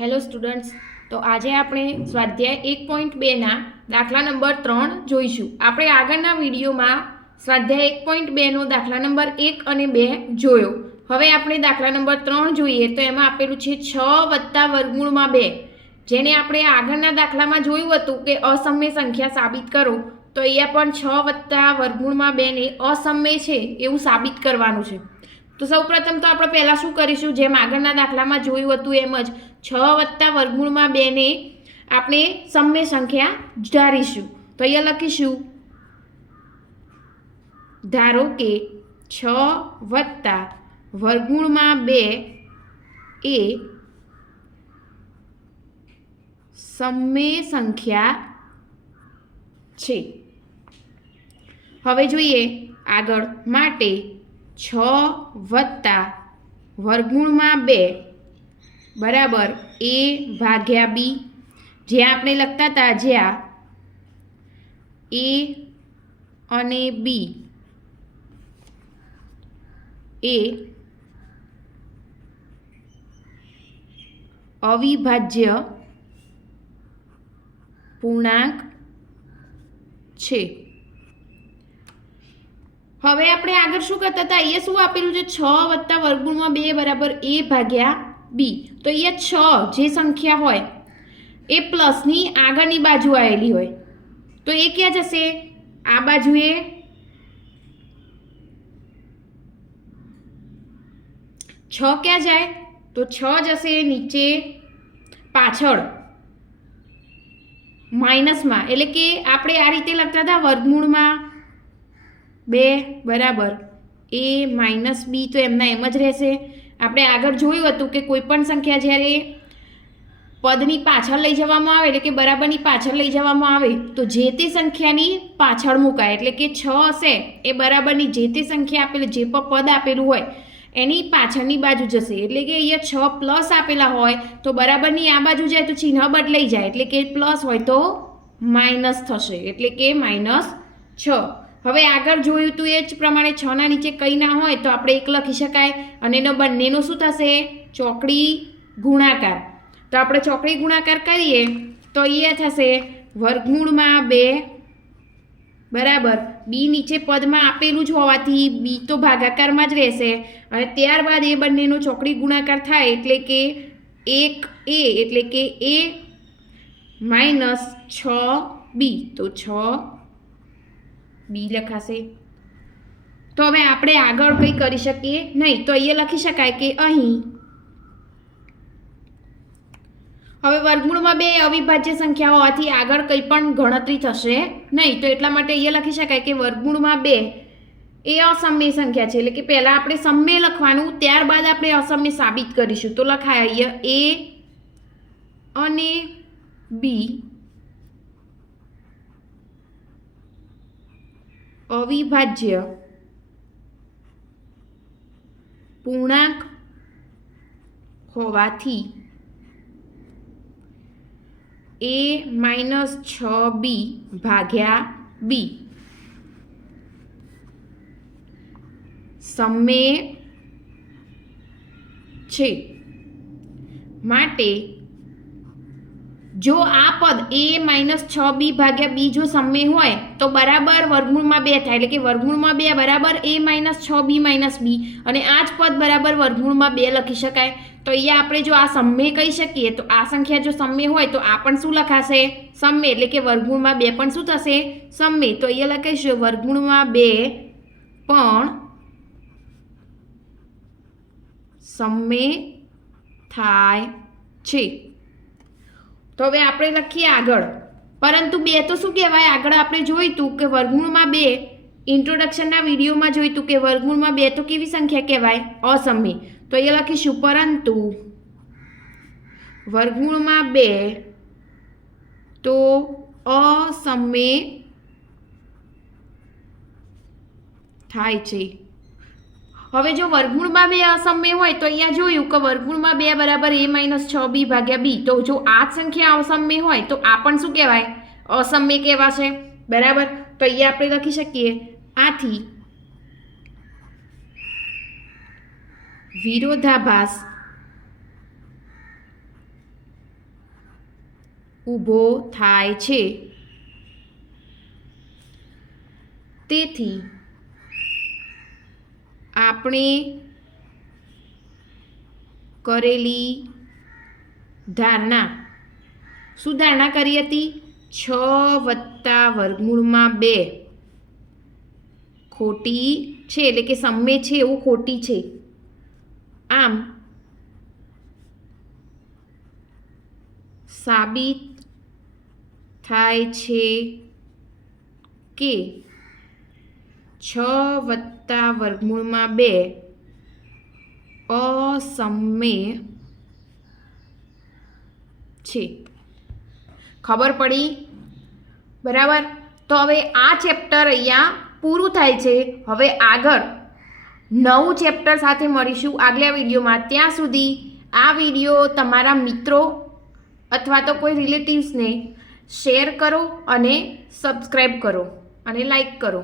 Hello students તો આજે આપણે સ્વાધ્યાય એક પોઈન્ટ બેના દાખલા નંબર ત્રણ જોઈશું. આપણે આગળના વિડીયોમાં સ્વાધ્યાય એક પોઈન્ટ બેનો દાખલા નંબર એક અને બે જોયો. હવે આપણે દાખલા નંબર ત્રણ જોઈએ તો એમાં આપેલું છે છ વત્તા વર્ગમૂળમાં બે. જેને આપણે આગળના દાખલામાં જોયું હતું કે અસમ્ય સંખ્યા સાબિત કરો, તો અહીંયા પણ છ વત્તા વર્ગમૂળમાં બેને અસમય છે એવું સાબિત કરવાનું છે. તો સૌપ્રથમ તો આપણે પહેલાં શું કરીશું? જેમ આગળના દાખલામાં જોયું હતું એમ જ છ વત્તા વર્ગમૂળમાં બેને આપણે સમય સંખ્યા ધારીશું. તો અહીંયા લખીશું. ધારો કે છ વત્તા વર્ગમૂળમાં બે એ સમય સંખ્યા છે. હવે જોઈએ આગળ માટે છ વત્તા વર્ગમૂળમાં બે બરાબર. એ ભાગ્યા બી. જ્યાં આપણે લખતા હતા જ્યાં એ અને બી. એ અવિભાજ્ય પૂર્ણાંક છે. હવે આપણે આગળ શું કરતા હતા? અહીંયા શું આપેલું છે? છ વત્તા વર્ગમૂળમાં બે બરાબર એ ભાગ્યા બી. તો અહીંયા છ જે સંખ્યા હોય, એ પ્લસની આગળની બાજુ આવેલી હોય. તો એ ક્યાં જશે? આ બાજુએ છ ક્યાં જાય? તો છ જશે નીચે પાછળ. માઇનસમાં. એટલે કે આપણે આ રીતે લખતા હતા, વર્ગમૂળમાં બે બરાબર. એ માઇનસ બી તો એમના એમ જ રહેશે. આપણે આગળ જોયું હતું કે કોઈ પણ સંખ્યા જ્યારે પદની પાછળ લઈ જવામાં આવે, એટલે કે બરાબરની પાછળ લઈ જવામાં આવે, તો જે તે સંખ્યાની પાછળ મુકાય, એટલે કે છ હશે, એ બરાબરની જે તે સંખ્યા આપેલી, જે પણ પદ આપેલું હોય, એની પાછળની બાજુ જશે. એટલે કે અહીંયા છ પ્લસ આપેલા હોય, તો બરાબરની આ બાજુ જાય, તો ચિહ્ન બદલાઈ જાય, એટલે કે પ્લસ હોય તો માઇનસ થશે, એટલે કે માઇનસ છ. હવે આગળ જોયું તું એ જ પ્રમાણે છના નીચે કંઈ ના હોય તો આપણે એક લખી શકાય અને એનો બંનેનો શું થશે? ચોકડી ગુણાકાર. તો આપણે ચોકડી ગુણાકાર કરીએ તો એ થશે વર્ગમૂળમાં બે બરાબર. બી નીચે પદમાં આપેલું જ હોવાથી બી તો ભાગાકારમાં જ રહેશે. અને ત્યારબાદ એ બંનેનો ચોકડી ગુણાકાર થાય એટલે કે એક એ એટલે કે એ માઇનસ છ બી. તો છ બી લખાશે તો હવે આપણે આગળ કંઈ કરી શકીએ? નહીં, તો અહીંયા લખી શકાય કે અહીં. હવે વર્ગમૂળમાં બે અવિભાજ્ય સંખ્યા હોવાથી આગળ કંઈ પણ ગણતરી થશે નહીં. તો એટલા માટે અહીંયા લખી શકાય કે વર્ગમૂળમાં બે. એ અસમ્ય સંખ્યા છે, એટલે કે પહેલાં આપણે સમય લખવાનું, ત્યારબાદ આપણે અસમ્ય સાબિત કરીશું. તો લખાય અહીંયા એ અને બી. અવિભાજ્ય. પૂર્ણાંક હોવાથી એ માઇનસ છ બી ભાગ્યા બી. સમય છે. માટે જો આ પદ એ માઇનસ છ બી ભાગ્યા બી જો સમય હોય, તો બરાબર વર્ગમૂળમાં બે થાય. એટલે કે વર્ગમૂળમાં બે બરાબર એ માઇનસ છ બી માઇનસ બી અને આ જ પદ બરાબર વર્ગમૂળમાં બે લખી શકાય. તો અહીંયા આપણે જો આ સમય કહી શકીએ, તો આ સંખ્યા જો સમય હોય, તો આ પણ શું લખાશે? સમય. એટલે કે વર્ગમૂળમાં બે પણ શું થશે? સમય. તો અહીંયા લખીશું વર્ગમૂળમાં બે પણ સમય થાય છે. તો હવે આપણે લખીએ આગળ. પરંતુ બે તો શું કહેવાય? આગળ આપણે જોઈતું કે વર્ગમૂળમાં બે, ઇન્ટ્રોડક્શનના વિડીયોમાં જોઈતું કે વર્ગમૂળમાં બે તો કેવી સંખ્યા કહેવાય? અસમય તો એ લખીશું, પરંતુ વર્ગમૂળમાં બે તો અસમય થાય છે. હવે જો વર્ગમૂળમાં બે અસમ્ય હોય તો અહીંયા જોયું કે વર્ગમૂળમાં બે બરાબર એ માઇનસ છ બી ભાગ્યા બી. તો જો આ સંખ્યા અસમ્ય હોય તો આ પણ શું કહેવાય? અસમય કહેવાશે. બરાબર? તો અહીંયા આપણે લખી શકીએ. આથી વિરોધાભાસ ઊભો થાય છે. તેથી આપણે કરેલી ધારણા. શું ધારણા કરી હતી? છ વત્તા વર્ગમૂળમાં બે. ખોટી છે, એટલે કે સમ્મે છે, એવું ખોટી છે. આમ સાબિત થાય છે કે છ વત્તા વર્ગમૂળમાં બે. અસમ્ય છે. ખબર પડી? બરાબર. તો હવે આ ચેપ્ટર અહીંયા પૂરું થાય છે. હવે આગળ નવું ચેપ્ટર સાથે મળીશું આગલા વિડીયોમાં. ત્યાં સુધી આ વીડિયો તમારા મિત્રો અથવા તો કોઈ રિલેટિવ્સને શેર કરો અને સબસ્ક્રાઈબ કરો અને લાઈક કરો.